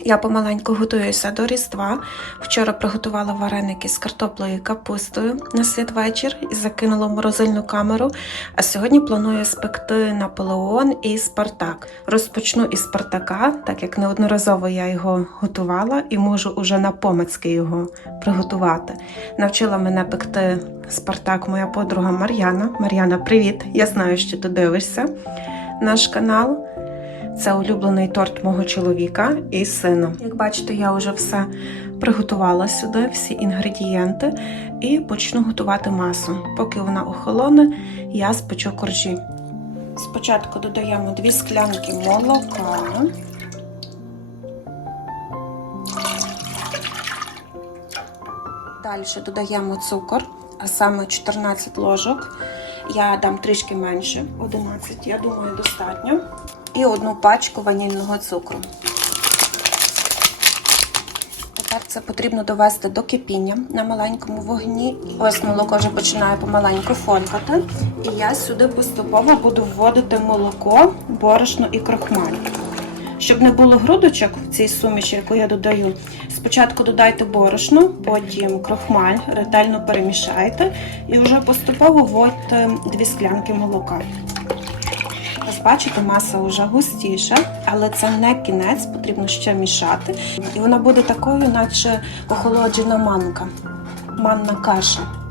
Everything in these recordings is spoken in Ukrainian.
Я помаленьку готуюся до Різдва. Вчора приготувала вареники з картоплею і капустою на святвечір і закинула в морозильну камеру. А сьогодні планую спекти Наполеон і Спартак. Розпочну із Спартака, так як неодноразово я його готувала і можу уже на помацьки його приготувати. Навчила мене пекти Спартак моя подруга Мар'яна. Мар'яна, привіт! Я знаю, що ти дивишся наш канал. Це улюблений торт мого чоловіка і сина. Як бачите, я вже все приготувала сюди, всі інгредієнти, і почну готувати масу. Поки вона охолоне, я спечу коржі. Спочатку додаємо 2 склянки молока. Далі додаємо цукор, а саме 14 ложок. Я дам трішки менше, 11, я думаю, достатньо. І одну пачку ванільного цукру. Тепер це потрібно довести до кипіння на маленькому вогні. Ось молоко вже починає помаленьку фонкати. І я сюди поступово буду вводити молоко, борошно і крохмаль. Щоб не було грудочок в цій суміші, яку я додаю, спочатку додайте борошно, потім крохмаль, ретельно перемішайте і вже поступово вводьте дві склянки молока. Ось бачите, маса вже густіша, але це не кінець, потрібно ще мішати. І вона буде такою, наче охолоджена манка, манна каша.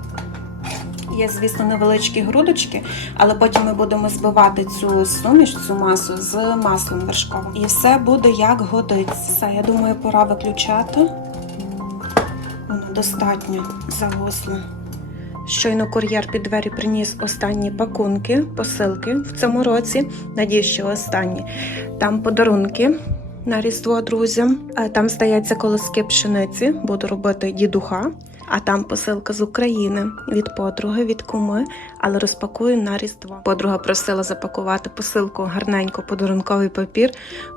Є, звісно, невеличкі грудочки, але потім ми будемо збивати цю суміш, цю масу з маслом вершковим. І все буде як годиться. Я думаю, пора виключати. Воно достатньо загусло. Щойно кур'єр під двері приніс останні пакунки, посилки в цьому році. Надію, що останні. Там подарунки на Різдво друзям. Там здається колоски пшениці, буду робити дідуха. А там посилка з України від подруги, від куми, але розпакую на Різдво. Подруга просила запакувати посилку гарненько подарунковий папір,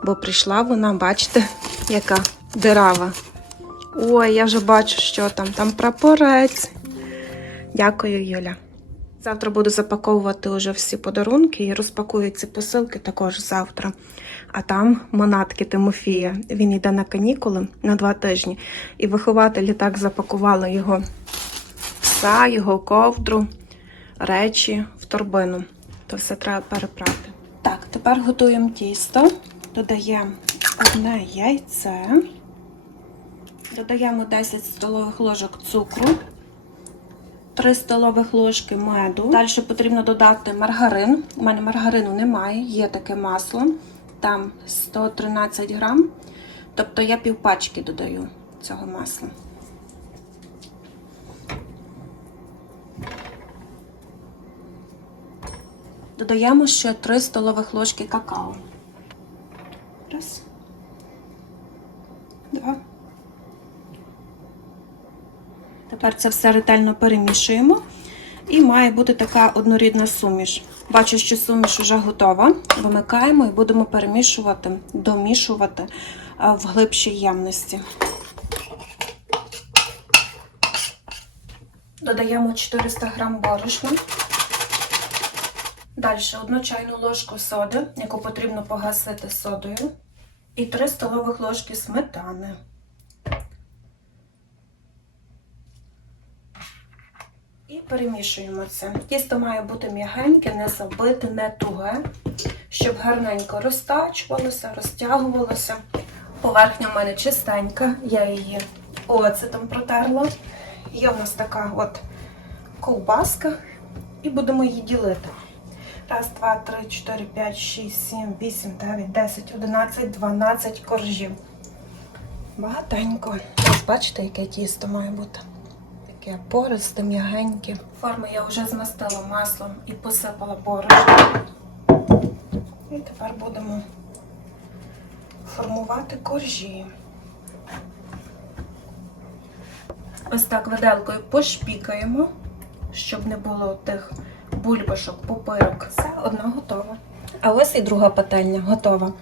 бо прийшла вона, бачите, яка дирава. Ой, я вже бачу, що там. Там прапорець. Дякую, Юля. Завтра буду запаковувати уже всі подарунки і розпакую ці посилки також завтра. А там монатки Тимофія. Він йде на канікули на два тижні. І вихователі так запакували його пса, його ковдру, речі в торбину. То все треба перепрати. Так, тепер готуємо тісто. Додаємо одне яйце. Додаємо 10 столових ложок цукру. 3 столових ложки меду. Далі потрібно додати маргарин. У мене маргарину немає, є таке масло. Там 113 грам. Тобто я півпачки додаю цього масла. Додаємо ще 3 столових ложки какао. Раз. Два. Тепер це все ретельно перемішуємо. І має бути така однорідна суміш. Бачу, що суміш вже готова. Вимикаємо і будемо перемішувати, домішувати в глибшій ємності. Додаємо 400 г борошна. Далі одну чайну ложку соди, яку потрібно погасити содою. І 3 столових ложки сметани. Перемішуємо це. Тісто має бути м'ягеньке, не забите, не туге, щоб гарненько розтачувалося, розтягувалося. Поверхня в мене чистенька, я її оцетом протерла. Є в нас така от ковбаска, і будемо її ділити. Раз, два, три, чотири, п'ять, шість, сім, вісім, дев'ять, десять, одинадцять, дванадцять коржів. Багатенько. Ось бачите, яке тісто має бути таке пористе, м'ягеньке. Форми я вже змастила маслом і посипала борошно. І тепер будемо формувати коржі. Ось так виделкою пошпікаємо, щоб не було тих бульбашок, пупирок. Все одна готова. А ось і друга пательня готова.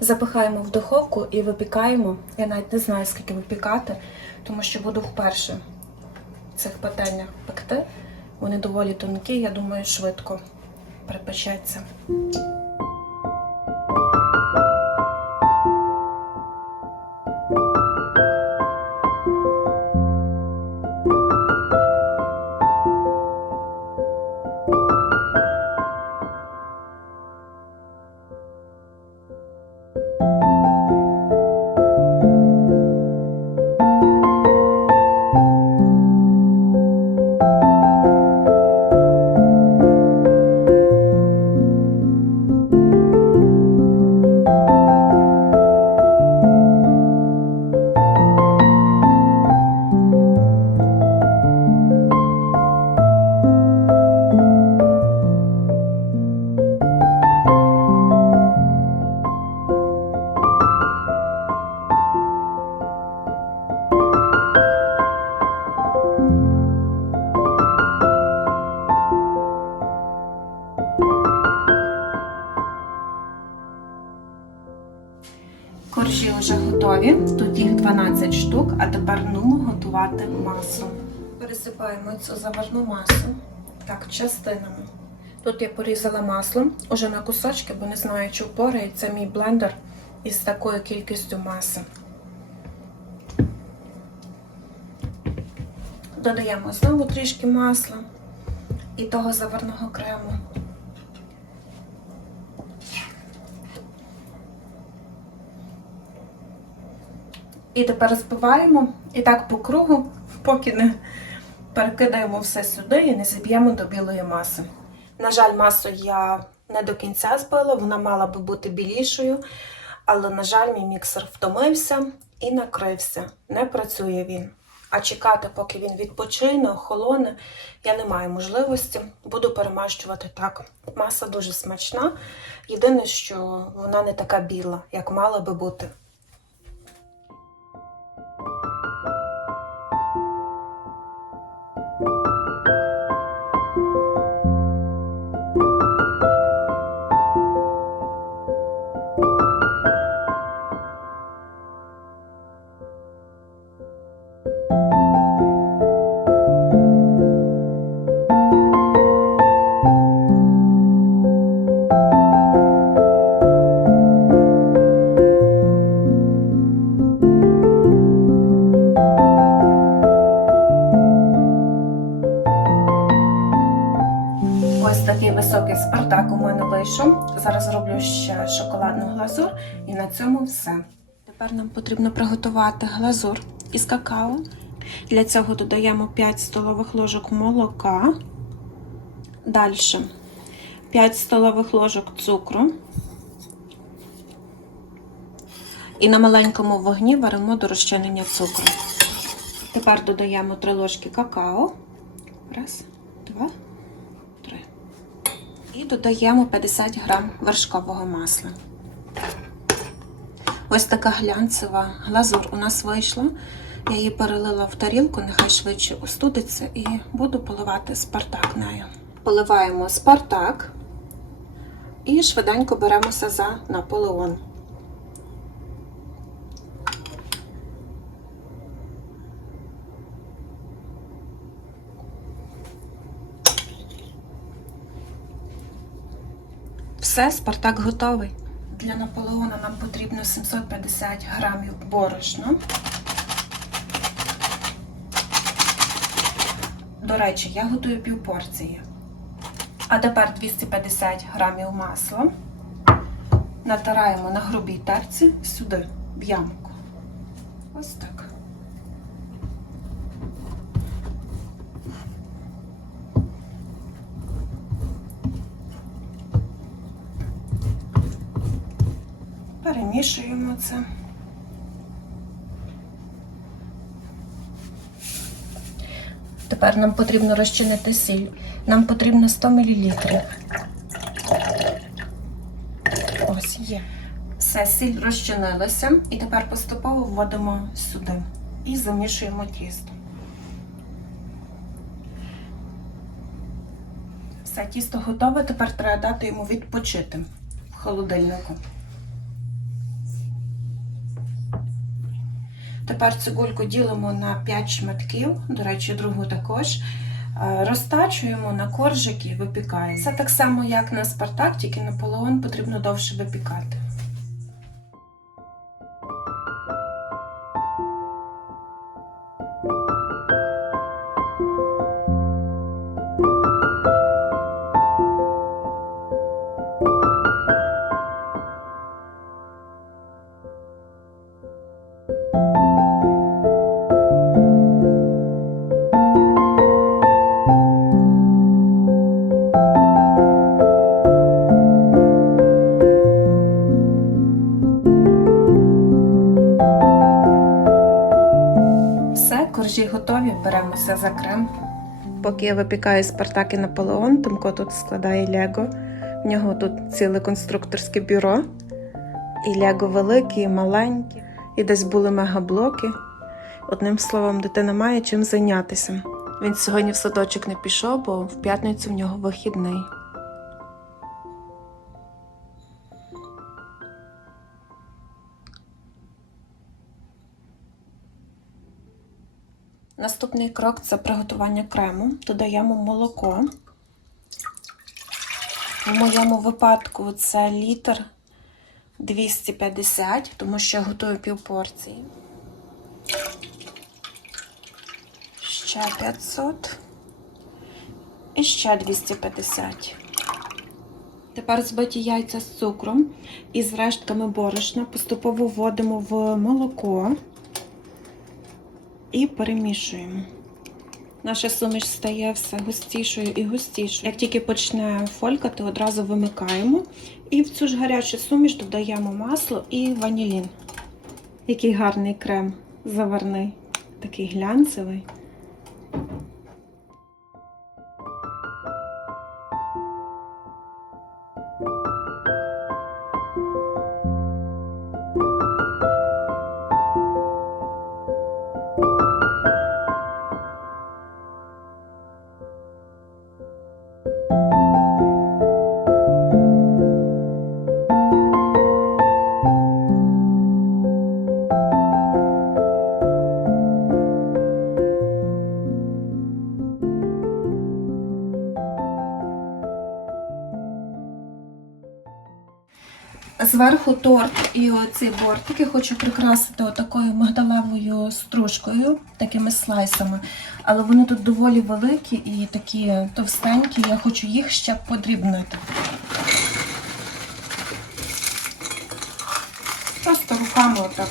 Запихаємо в духовку і випікаємо. Я навіть не знаю, скільки випікати, тому що буду вперше цих пательнях пекти. Вони доволі тонкі, я думаю, швидко припечеться. Пересипаємо цю заварну масу так, частинами. Тут я порізала масло уже на кусочки, бо не знаю, чи впорається мій блендер із такою кількістю маси. Додаємо знову трішки масла і того заварного крему. І тепер збиваємо і так по кругу, поки не перекидаємо все сюди і не зіб'ємо до білої маси. На жаль, масу я не до кінця збила, вона мала би бути білішою, але, на жаль, мій міксер втомився і накрився. Не працює він. А чекати, поки він відпочине, охолоне, я не маю можливості. Буду перемащувати так. Маса дуже смачна. Єдине, що вона не така біла, як мала би бути. Цьому все. Тепер нам потрібно приготувати глазур із какао. Для цього додаємо 5 столових ложок молока. Далі 5 столових ложок цукру. І на маленькому вогні варимо до розчинення цукру. Тепер додаємо 3 ложки какао. Раз, два, три. І додаємо 50 грам вершкового масла. Ось така глянцева глазур у нас вийшла. Я її перелила в тарілку, нехай швидше остудиться, і буду поливати спартак нею. Поливаємо спартак і швиденько беремося за Наполеон. Все, Спартак готовий. Для Наполеона нам потрібно 750 грамів борошна. До речі, я готую півпорції. А тепер 250 грамів масла. Натираємо на грубій терці сюди, в ямку. Ось так. Перемішуємо це. Тепер нам потрібно розчинити сіль. Нам потрібно 100 мл. Ось є. Все, сіль розчинилася. І тепер поступово вводимо сюди і замішуємо тісто. Все, тісто готове, тепер треба дати йому відпочити в холодильнику. Тепер цибульку ділимо на 5 шматків, до речі, другу також. Е, Розтачуємо на коржики, випікаємо. Це так само, як на Спартак, тільки Наполеон потрібно довше випікати. Беремося за крем. Поки я випікаю Спартак і Наполеон, Томко тут складає Лего. В нього тут ціле конструкторське бюро. І Лего великі, і маленькі, і десь були мегаблоки. Одним словом, дитина має чим зайнятися. Він сьогодні в садочок не пішов, бо в п'ятницю в нього вихідний. Наступний крок це приготування крему. Додаємо молоко. В моєму випадку це літр 250, тому що я готую пів порції. Ще 500. І ще 250. Тепер збиті яйця з цукром і з рештками борошна поступово вводимо в молоко і перемішуємо. Наша суміш стає все густішою і густішою. Як тільки почне фолькати, одразу вимикаємо. І в цю ж гарячу суміш додаємо масло і ванілін. Який гарний крем заварний, такий глянцевий. Зверху торт і оці бортики хочу прикрасити отакою мигдалевою стружкою, такими слайсами. Але вони тут доволі великі і такі товстенькі. Я хочу їх ще подрібнити. Просто руками отак.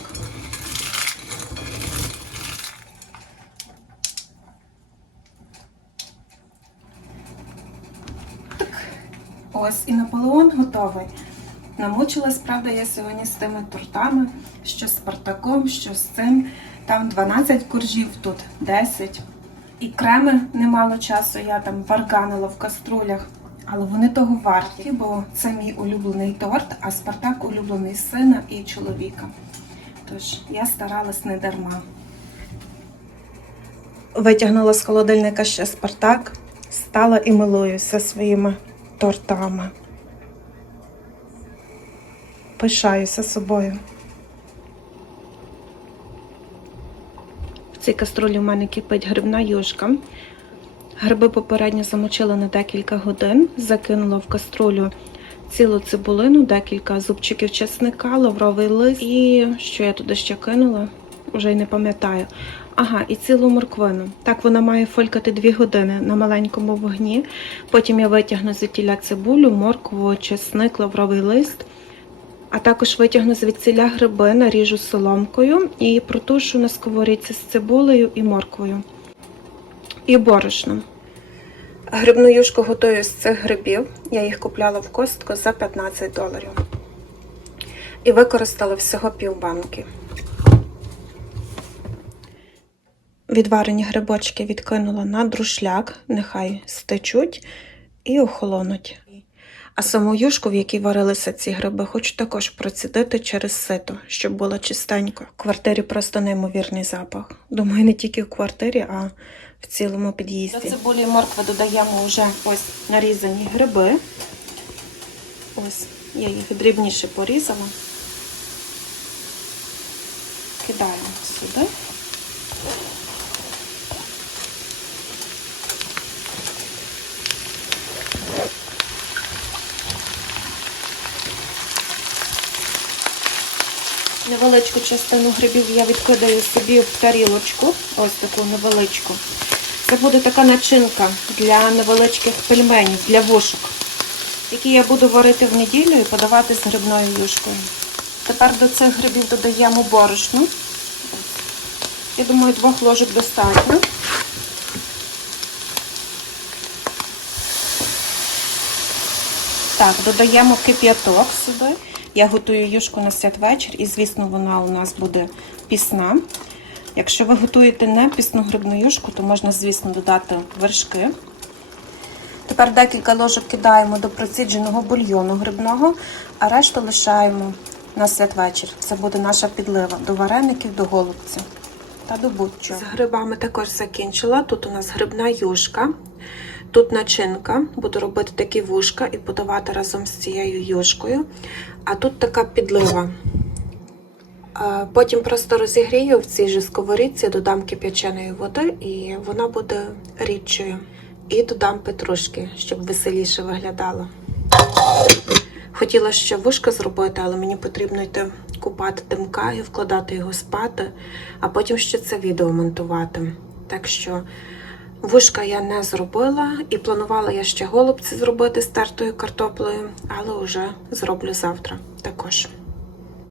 Так. Ось і Наполеон готовий. Намучилась, правда, я сьогодні з тими тортами, що з Спартаком, що з цим. Там 12 коржів, тут 10. І креми немало часу, я там варганила в каструлях. Але вони того варті, бо це мій улюблений торт, а Спартак улюблений сина і чоловіка. Тож я старалась не дарма. Витягнула з холодильника ще Спартак, стала і милуюся своїми тортами. Пишаюся собою. В цій каструлі в мене кипить грибна юшка. Гриби попередньо замочила на декілька годин, закинула в каструлю цілу цибулину, декілька зубчиків чесника, лавровий лист і що я туди ще кинула, вже й не пам'ятаю. Ага, і цілу морквину. Так вона має фолькати 2 години на маленькому вогні. Потім я витягну звідтіля цибулю, моркву, чесник, лавровий лист. А також витягну звідсіля гриби, наріжу соломкою і протушу на сковорідці з цибулею і морквою. І борошном. Грибну юшку готую з цих грибів. Я їх купляла в костку за 15 доларів. І використала всього півбанки. Відварені грибочки відкинула на друшляк, нехай стечуть і охолонуть. А саму юшку, в якій варилися ці гриби, хочу також процідити через сито, щоб було чистенько. В квартирі просто неймовірний запах. Думаю, не тільки в квартирі, а в цілому під'їзді. До цибулі моркви додаємо вже ось нарізані гриби. Ось, я їх дрібніше порізала. Кидаємо сюди. Невеличку частину грибів я відкидаю собі в тарілочку, ось таку невеличку. Це буде така начинка для невеличких пельменів, для вушок, які я буду варити в неділю і подавати з грибною юшкою. Тепер до цих грибів додаємо борошно. Я думаю, двох ложок достатньо. Так, додаємо кип'яток сюди. Я готую юшку на святвечір, і, звісно, вона у нас буде пісна. Якщо ви готуєте не пісну грибну юшку, то можна, звісно, додати вершки. Тепер декілька ложок кидаємо до процідженого бульйону грибного, а решту лишаємо на святвечір. Це буде наша підлива до вареників, до голубця та до будь-чого. З грибами також закінчила. Тут у нас грибна юшка. Тут начинка, буду робити такі вушка і подавати разом з цією юшкою. А тут така підлива. Потім просто розігрію в цій же сковорідці, додам кип'яченої води, і вона буде рідчою. І додам петрушки, щоб веселіше виглядало. Хотіла ще вушка зробити, але мені потрібно йти купати димка і вкладати його спати, а потім ще це відео монтувати. Так що вушка я не зробила, і планувала я ще голубці зробити з тертою картоплею, але вже зроблю завтра також.